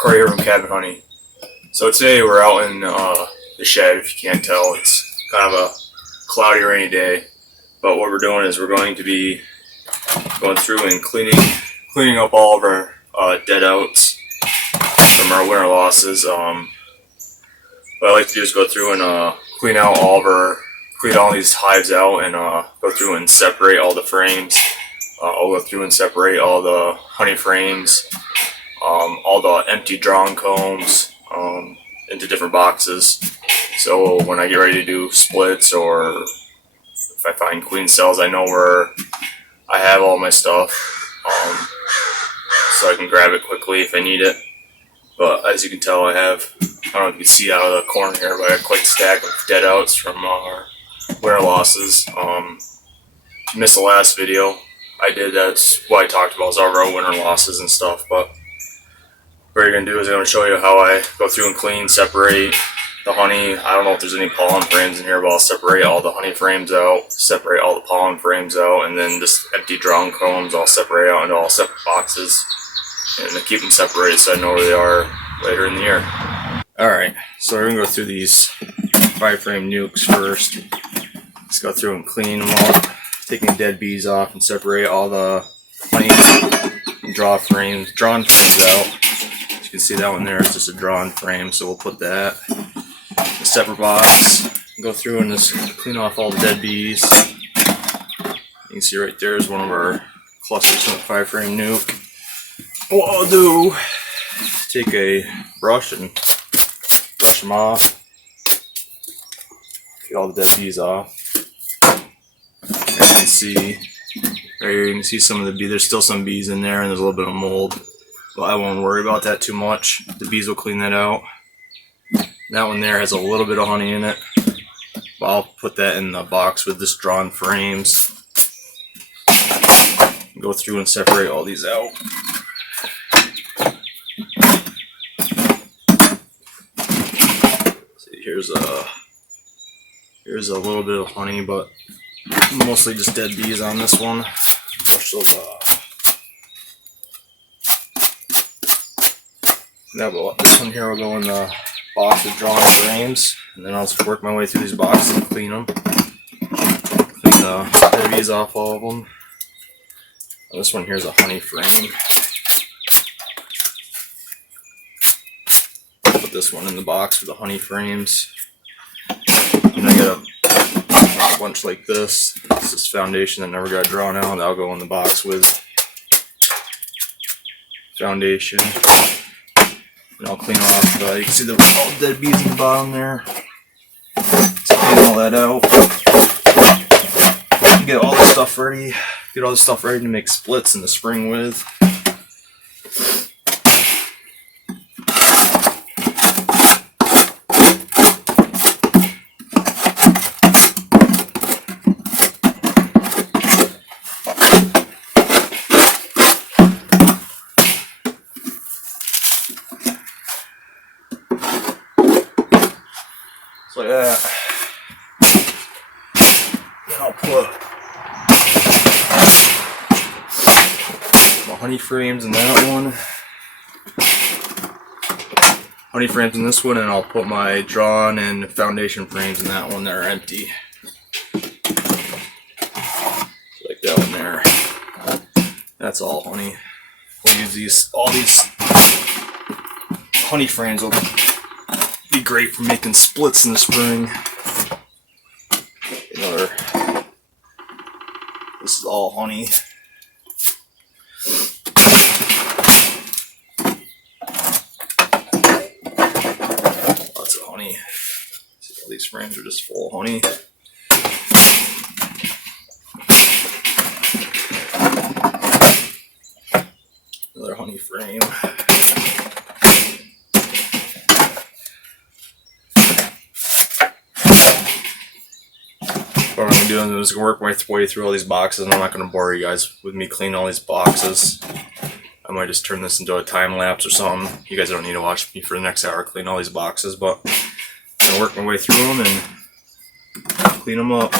Corey here from Cabin Honey. So today we're out in the shed. If you can't tell, it's kind of a cloudy, rainy day. But what we're doing is we're going to be going through and cleaning up all of our dead outs from our winter losses. What I like to do is go through and clean all these hives out and go through and separate all the frames. I'll go through and separate all the honey frames, all the empty drawn combs into different boxes. So when I get ready to do splits, or if I find queen cells, I know where I have all my stuff, so I can grab it quickly if I need it. But as you can tell, I don't know if you can see out of the corner here, but I have quite a stack of dead outs from our winter losses. If you missed the last video I did, that's what I talked about, was all of our winter losses and stuff. But what you're going to do is I'm going to show you how I go through and clean, separate the honey. I don't know if there's any pollen frames in here, but I'll separate all the honey frames out, separate all the pollen frames out, and then just empty drawn combs I'll separate out into all separate boxes and keep them separated so I know where they are later in the year. Alright, so we're going to go through these 5-frame nukes first. Let's go through and clean them up, taking the dead bees off and separate all the honey drawn frames out. As you can see, that one there is just a drawn frame, so we'll put that in a separate box. Go through and just clean off all the dead bees. You can see right there is one of our clusters from the 5-frame nuke. What I'll do, take a brush and brush them off. Get all the dead bees off. As you can see, right here you can see some of the bees. There's still some bees in there, and there's a little bit of mold. But I won't worry about that too much. The bees will clean that out. That one there has a little bit of honey in it. But I'll put that in the box with this drawn frames. Go through and separate all these out. See, here's a little bit of honey, but mostly just dead bees on this one. Brush those off. Now this one here will go in the box with drawn frames, and then I'll just work my way through these boxes and clean them. Clean the dead bees off all of them. And this one here is a honey frame. Put this one in the box with the honey frames. And I get a bunch like this. This is foundation that never got drawn out. That'll go in the box with foundation. And I'll clean off, you can see all the dead bees in the bottom there. So clean all that out. Get all the stuff ready. Get all the stuff ready to make splits in the spring with. Like that. Then I'll put my honey frames in that one, honey frames in this one, and I'll put my drawn and foundation frames in that one that are empty. Like that one there. That's all honey. We'll use all these honey frames will be great for making splits in the spring. This is all honey. Lots of honey. See, all these frames are just full of honey. Another honey frame. What I'm doing is work my way through all these boxes, and I'm not going to bore you guys with me cleaning all these boxes. I might just turn this into a time lapse or something. You guys don't need to watch me for the next hour clean all these boxes, but I'm going to work my way through them and clean them up.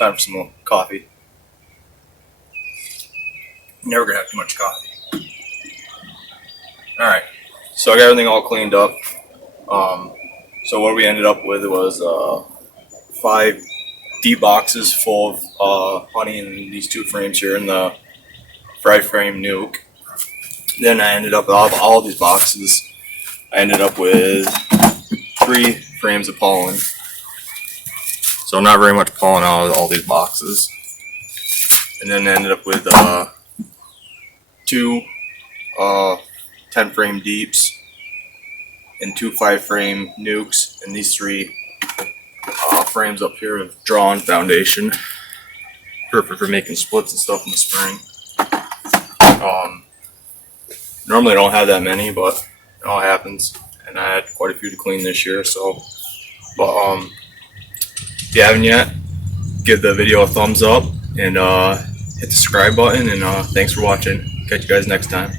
time for some more coffee. Never gonna have too much coffee. Alright, so I got everything all cleaned up. So what we ended up with was 5 deep boxes full of honey in these 2 frames here in the fry frame nuke. Then I ended up with all these boxes. I ended up with 3 frames of pollen. So not very much pollen out of all these boxes. And then I ended up with 2 10 frame deeps and 2 5 frame nukes, and these 3 frames up here of drawn foundation. Perfect for making splits and stuff in the spring. Normally I don't have that many, but it all happens, and I had quite a few to clean this year. So, but if you haven't yet, give the video a thumbs up and hit the subscribe button. And thanks for watching. Catch you guys next time.